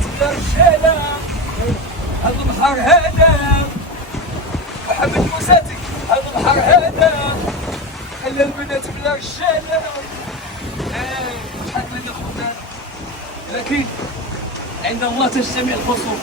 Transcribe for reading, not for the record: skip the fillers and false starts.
البنات بلا رجاله، هاد البحر هذا محمد المساتي، هاد البحر هذا خلى البنات بلا رجاله. شحال من الخدام، لكن عند الله تجتمع الخصوم.